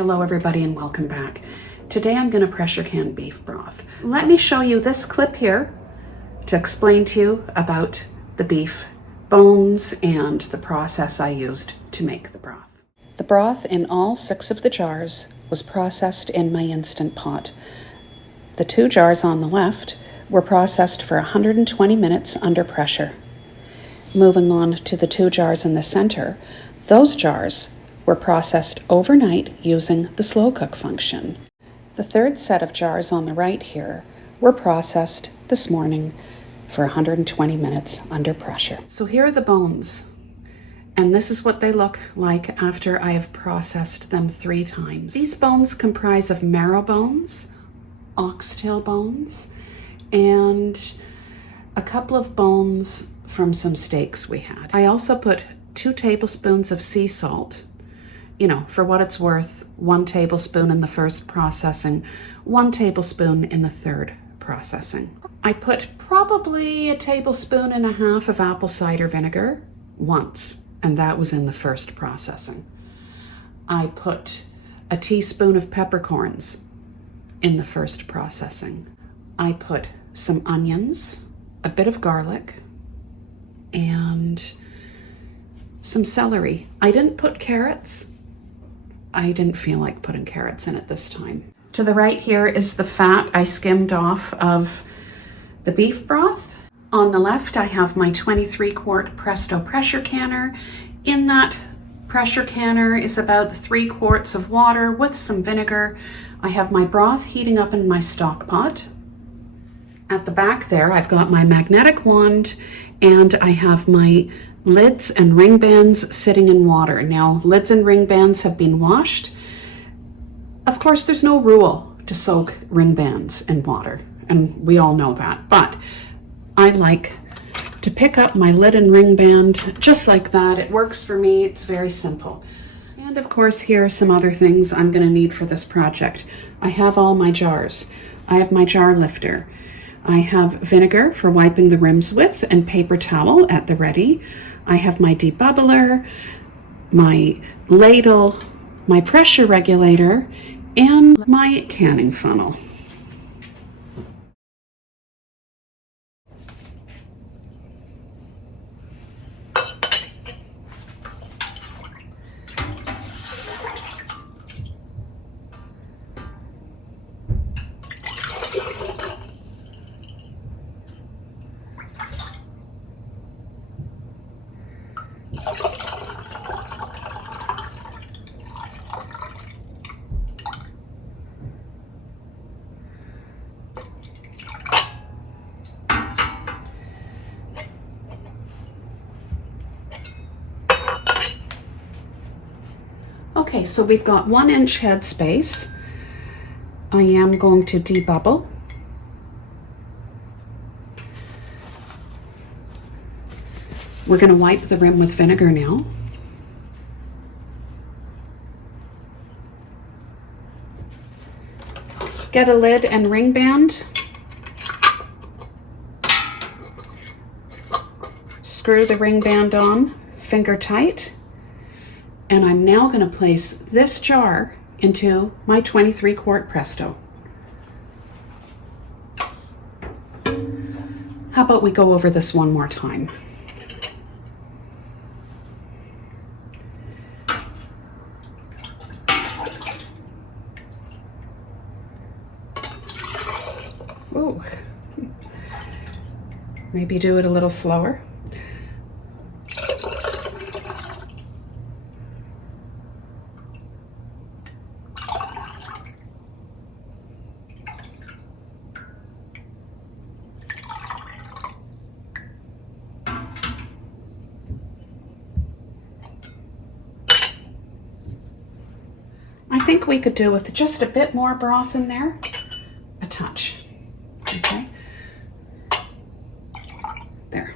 Hello everybody and welcome back. Today I'm going to pressure can beef broth. Let me show you this clip here to explain to you about the beef bones and the process I used to make the broth. The broth in all 6 of the jars was processed in my Instant Pot. The 2 jars on the left were processed for 120 minutes under pressure. Moving on to the 2 jars in the center, those jars were processed overnight using the slow cook function. The 3rd set of jars on the right here were processed this morning for 120 minutes under pressure. So here are the bones, and this is what they look like after I have processed them 3 times. These bones comprise of marrow bones, oxtail bones, and a couple of bones from some steaks we had. I also put 2 tablespoons of sea salt. You know, for what it's worth, 1 tablespoon in the first processing, 1 tablespoon in the 3rd processing. I put probably 1.5 tablespoons of apple cider vinegar once, and that was in the first processing. I put a teaspoon of peppercorns in the first processing. I put some onions, a bit of garlic, and some celery. I didn't put carrots. I didn't feel like putting carrots in it this time. To the right here is the fat I skimmed off of the beef broth. On the left, I have my 23-quart Presto pressure canner. In that pressure canner is about 3 quarts of water with some vinegar. I have my broth heating up in my stock pot. At the back there, I've got my magnetic wand, and I have my lids and ring bands sitting in water. Now, lids and ring bands have been washed. Of course, there's no rule to soak ring bands in water, and we all know that. But I like to pick up my lid and ring band just like that. It works for me. It's very simple. And of course, here are some other things I'm going to need for this project. I have all my jars. I have my jar lifter. I have vinegar for wiping the rims with and paper towel at the ready. I have my debubbler, my ladle, my pressure regulator, and my canning funnel. Okay, so we've got 1-inch head space. I am going to debubble. We're going to wipe the rim with vinegar now. Get a lid and ring band. Screw the ring band on, finger tight. And I'm now going to place this jar into my 23-quart Presto. How about we go over this one more time? Ooh. Maybe do it a little slower. I think we could do with just a bit more broth in there, a touch, okay? There.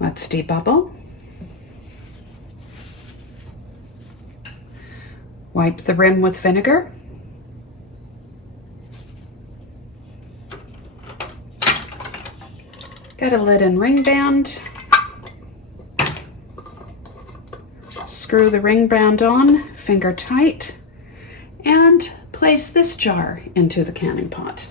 Let's debubble. Wipe the rim with vinegar. Get a lid and ring band. Screw the ring band on, finger tight, and place this jar into the canning pot.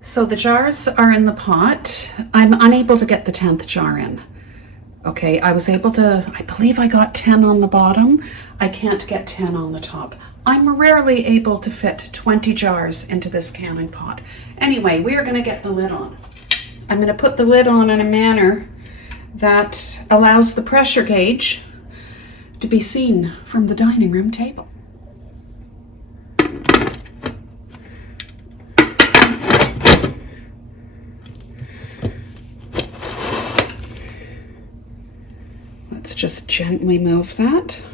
So the jars are in the pot. I'm unable to get the 10th jar in. Okay, I was able to, I believe I got 10 on the bottom. I can't get 10 on the top. I'm rarely able to fit 20 jars into this canning pot. Anyway, we are going to get the lid on. I'm going to put the lid on in a manner that allows the pressure gauge to be seen from the dining room table. Let's just gently move that.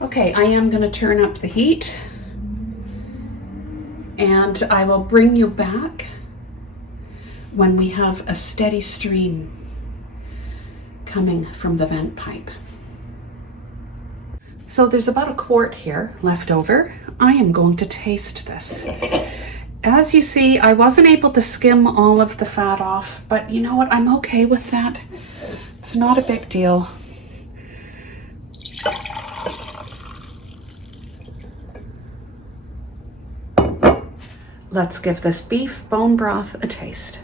Okay, I am going to turn up the heat and I will bring you back when we have a steady stream coming from the vent pipe. So there's about a quart here left over. I am going to taste this. As you see, I wasn't able to skim all of the fat off, but you know what? I'm okay with that. It's not a big deal. Let's give this beef bone broth a taste.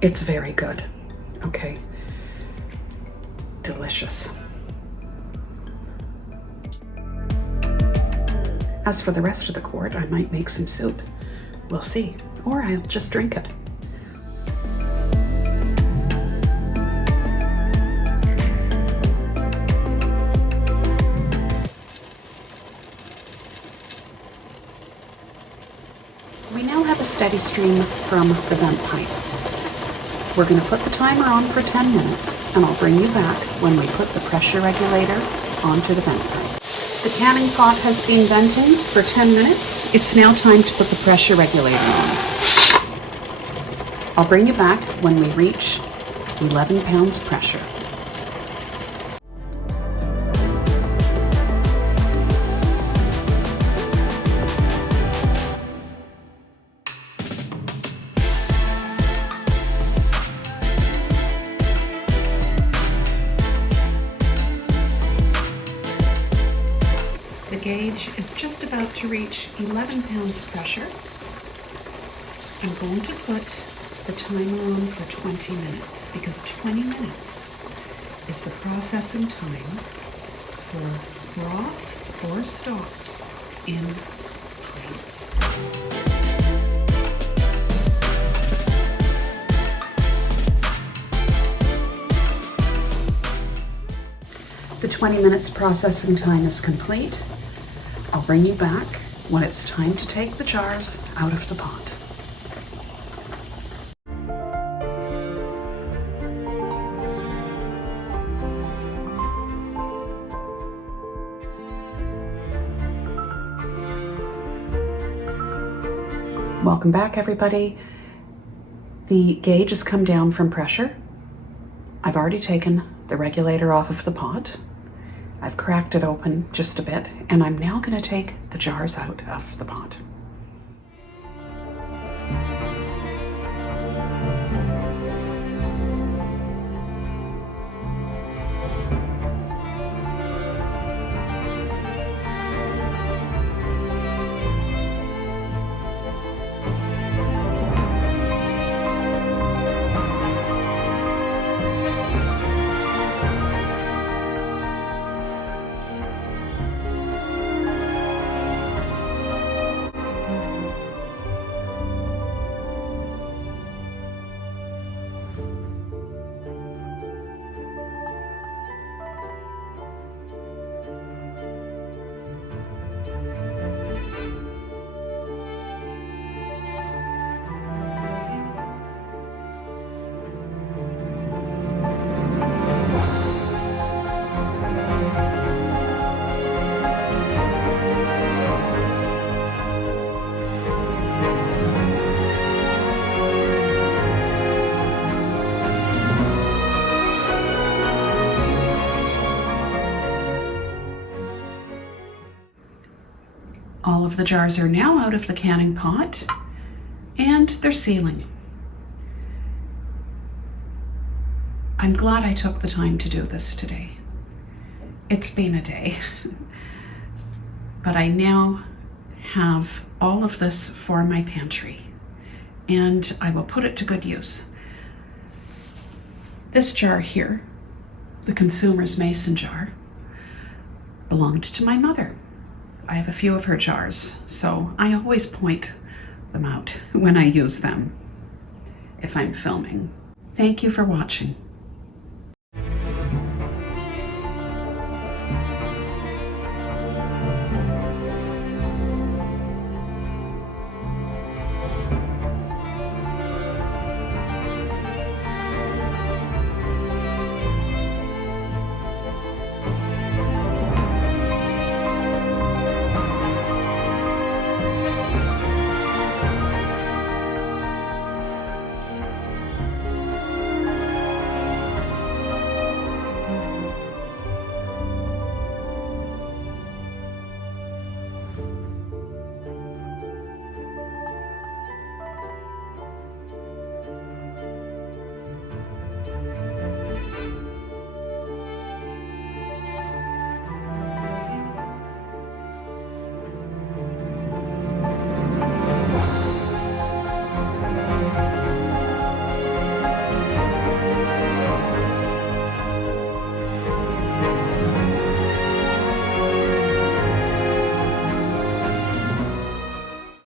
It's very good. Okay. Delicious. As for the rest of the quart, I might make some soup. We'll see. Or I'll just drink it. We now have a steady stream from the vent pipe. We're going to put the timer on for 10 minutes, and I'll bring you back when we put the pressure regulator onto the vent pipe. The canning pot has been venting for 10 minutes. It's now time to put the pressure regulator on. I'll bring you back when we reach 11 pounds pressure. The gauge is just about to reach 11 pounds pressure. I'm going to put the timer on for 20 minutes because 20 minutes is the processing time for broths or stocks in pints. The 20 minutes processing time is complete. I'll bring you back when it's time to take the jars out of the pot. Welcome back, everybody. The gauge has come down from pressure. I've already taken the regulator off of the pot. I've cracked it open just a bit, and I'm now going to take the jars out of the pot. All of the jars are now out of the canning pot, and they're sealing. I'm glad I took the time to do this today. It's been a day, but I now have all of this for my pantry, and I will put it to good use. This jar here, the consumer's mason jar, belonged to my mother. I have a few of her jars, so I always point them out when I use them if I'm filming. Thank you for watching.